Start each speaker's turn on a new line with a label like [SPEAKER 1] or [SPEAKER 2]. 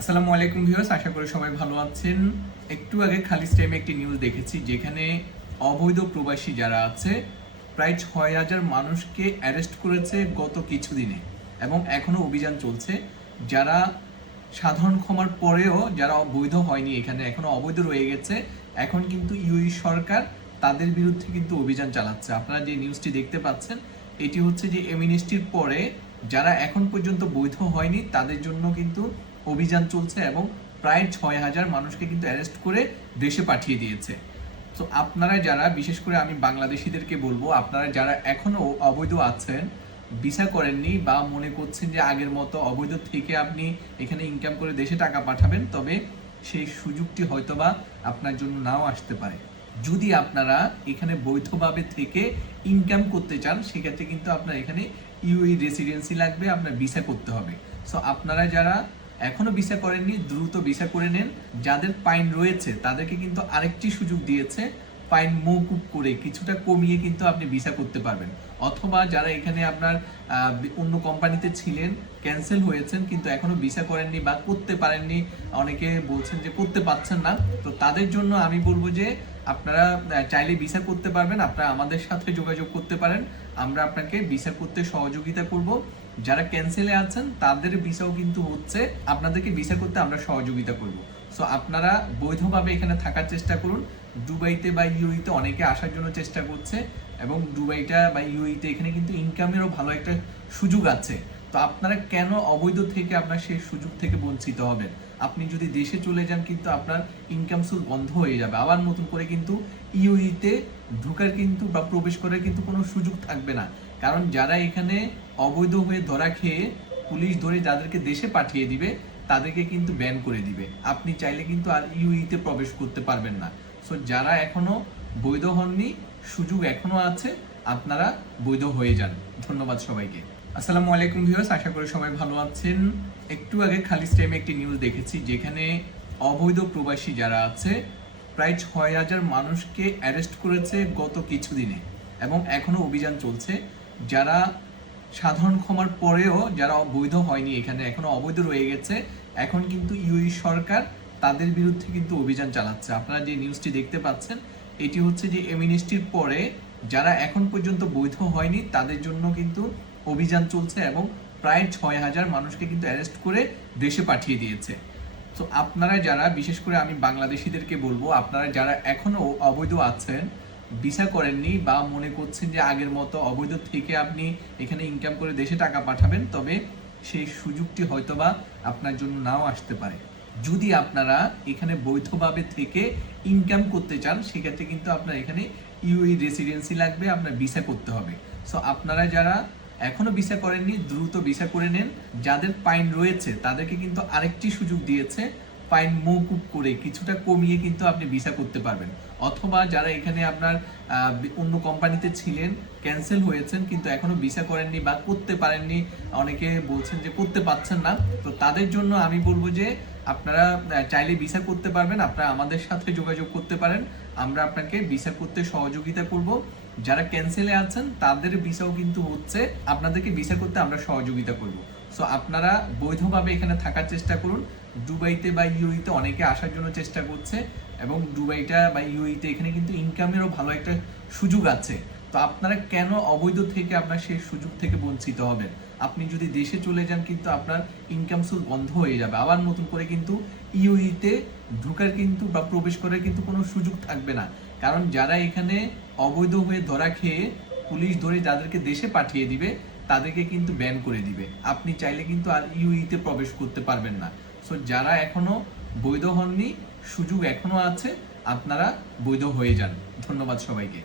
[SPEAKER 1] আসসালামু আলাইকুম ভিউয়ার্স, আশা করি সবাই ভালো আছেন। একটু আগে খালিস টাইমে একটি নিউজ দেখেছি, যেখানে অবৈধ প্রবাসী যারা আছে, প্রায় ছয় হাজার মানুষকে অ্যারেস্ট করেছে গত কিছুদিনে এবং এখনও অভিযান চলছে। যারা সাধারণ ক্ষমার পরেও যারা বৈধ হয়নি এখানে, এখনও অবৈধ রয়ে গেছে। এখন কিন্তু ইউই সরকার তাদের বিরুদ্ধে কিন্তু অভিযান চালাচ্ছে। আপনারা যে নিউজটি দেখতে পাচ্ছেন, এটি হচ্ছে যে এমিনিস্টির পরে যারা এখন পর্যন্ত বৈধ হয়নি, তাদের জন্য কিন্তু অভিযান চলছে এবং প্রায় ছয় হাজার মানুষকে কিন্তু অ্যারেস্ট করে দেশে পাঠিয়ে দিয়েছে। তো আপনারা যারা, বিশেষ করে আমি বাংলাদেশিদেরকে বলব, আপনারা যারা এখনও অবৈধ আছেন, ভিসা করেননি বা মনে করছেন যে আগের মতো অবৈধ থেকে আপনি এখানে ইনকাম করে দেশে টাকা পাঠাবেন, তবে সেই সুযোগটি হয়তোবা আপনার জন্য নাও আসতে পারে। যদি আপনারা এখানে বৈধভাবে থেকে ইনকাম করতে চান, সেক্ষেত্রে কিন্তু আপনার এখানে ইউই রেসিডেন্সি লাগবে, আপনার ভিসা করতে হবে। সো আপনারা যারা এখনও ভিসা করেননি, দ্রুত ভিসা করে নেন। যাদের পাইন রয়েছে, তাদেরকে কিন্তু আরেকটি সুযোগ দিয়েছে ফাইন মৌকুব করে কিছুটা কমিয়ে কিন্তু আপনি ভিসা করতে পারবেন। অথবা যারা এখানে আপনার অন্য কোম্পানিতে ছিলেন, ক্যান্সেল হয়েছেন, কিন্তু এখনও ভিসা করেননি বা করতে পারেননি, অনেকে বলছেন যে করতে পারছেন না। তো তাদের জন্য আমি বলব যে আপনারা চাইলে ভিসা করতে পারবেন, আপনারা আমাদের সাথে যোগাযোগ করতে পারেন। আমরা আপনাকে ভিসা করতে সহযোগিতা করব। যারা ক্যান্সেলে আছেন, তাদের ভিসাও কিন্তু হচ্ছে, আপনাদেরকে ভিসা করতে আমরা সহযোগিতা করব। সো আপনারা বৈধভাবে এখানে থাকার চেষ্টা করুন। দুবাইতে বা ইউইতে অনেকে আসার জন্য চেষ্টা করছে এবং দুবাইটা বা ইউইতে এখানে কিন্তু ইনকামেরও ভালো একটা সুযোগ আছে। তো আপনারা কেন অবৈধ থেকে আপনার সেই সুযোগ থেকে বঞ্চিত হবেন? আপনি যদি দেশে চলে যান, কিন্তু আপনার ইনকাম সোর্স বন্ধ হয়ে যাবে। আবার নতুন করে কিন্তু ইউইতে ঢোকার কিন্তু বা প্রবেশ করার কিন্তু কোনো সুযোগ থাকবে না। কারণ যারা এখানে অবৈধ হয়ে ধরা খেয়ে পুলিশ ধরে যাদেরকে দেশে পাঠিয়ে দিবে, তাদেরকে কিন্তু ব্যান করে দিবে। আপনি চাইলে কিন্তু আর ইউইতে প্রবেশ করতে পারবেন না। সো যারা এখনও বৈধ হননি, সুযোগ এখনও আছে, আপনারা বৈধ হয়ে যান। ধন্যবাদ সবাইকে। আসসালামু আলাইকুম ভিউয়ার্স আশা করি সবাই ভালো আছেন। একটু আগে খালিস টাইমে একটি নিউজ দেখেছি, যেখানে অবৈধ প্রবাসী যারা আছে, প্রায় ছয় হাজার মানুষকে অ্যারেস্ট করেছে গত কিছুদিনে এবং এখনও অভিযান চলছে। যারা সাধারণ ক্ষমার পরেও যারা বৈধ হয়নি এখানে, এখনও অবৈধ রয়ে গেছে, এখন কিন্তু ইউই সরকার তাদের বিরুদ্ধে কিন্তু অভিযান চালাচ্ছে। আপনারা যে নিউজটি দেখতে পাচ্ছেন, এটি হচ্ছে যে এমিনিস্টির পরে যারা এখন পর্যন্ত বৈধ হয়নি, তাদের জন্য কিন্তু অভিযান চলছে এবং প্রায় ছয় হাজার মানুষকে কিন্তু অ্যারেস্ট করে দেশে পাঠিয়ে দিয়েছে। তো আপনারা যারা, বিশেষ করে আমি বাংলাদেশিদেরকে বলব, আপনারা যারা এখনও অবৈধ আছেন ভিসা করেননি বা মনে করছেন যে আগের মতো অবৈধ থেকে আপনি এখানে ইনকাম করে দেশে টাকা পাঠাবেন, তবে সেই সুযোগটি হয়তোবা আপনার জন্য নাও আসতে পারে। যদি আপনারা এখানে বৈধভাবে থেকে ইনকাম করতে চান, সেক্ষেত্রে কিন্তু আপনার এখানে ইউই রেসিডেন্সি লাগবে, আপনার ভিসা করতে হবে। সো আপনারা যারা এখনও ভিসা করেননি, দ্রুত ভিসা করে নেন। যাদের পাইন রয়েছে, তাদেরকে কিন্তু আরেকটি সুযোগ দিয়েছে ফাইন মৌকুব করে কিছুটা কমিয়ে কিন্তু আপনি ভিসা করতে পারবেন। অথবা যারা এখানে আপনার অন্য কোম্পানিতে ছিলেন ক্যান্সেল হয়েছেন কিন্তু এখনও ভিসা করেননি বা করতে পারেননি, অনেকে বলছেন যে করতে পারছেন না। তো তাদের জন্য আমি বলব যে আপনারা চাইলে ভিসা করতে পারবেন, আপনারা আমাদের সাথে যোগাযোগ করতে পারেন। আমরা আপনাকে ভিসা করতে সহযোগিতা করব। যারা ক্যান্সেলে আছেন, তাদের ভিসাও কিন্তু হচ্ছে, আপনাদেরকে ভিসা করতে আমরা সহযোগিতা করব। সো আপনারা বৈধভাবে এখানে থাকার চেষ্টা করুন। দুবাইতে বা ইউইতে অনেকে আসার জন্য চেষ্টা করছে এবং দুবাইটা বা ইউইতে এখানে কিন্তু ইনকামেরও ভালো একটা সুযোগ আছে। তো আপনারা কেন অবৈধ থেকে আপনার সেই সুযোগ থেকে বঞ্চিত হবেন? আপনি যদি দেশে চলে যান কিন্তু আপনার ইনকাম সোর্স বন্ধ হয়ে যাবে। আবার নতুন করে কিন্তু ইউইতে ঢোকার কিন্তু বা প্রবেশ করার কিন্তু কোনো সুযোগ থাকবে না। কারণ যারা এখানে অবৈধ হয়ে ধরা খেয়ে পুলিশ ধরে যাদেরকে দেশে পাঠিয়ে দিবে তাদেরকে কিন্তু ব্যান করে দিবে। আপনি চাইলে কিন্তু আর ইউইতে প্রবেশ করতে পারবেন না। সো যারা এখনও বৈধ হননি, সুযোগ এখনও আছে, আপনারা বৈধ হয়ে যান। ধন্যবাদ সবাইকে।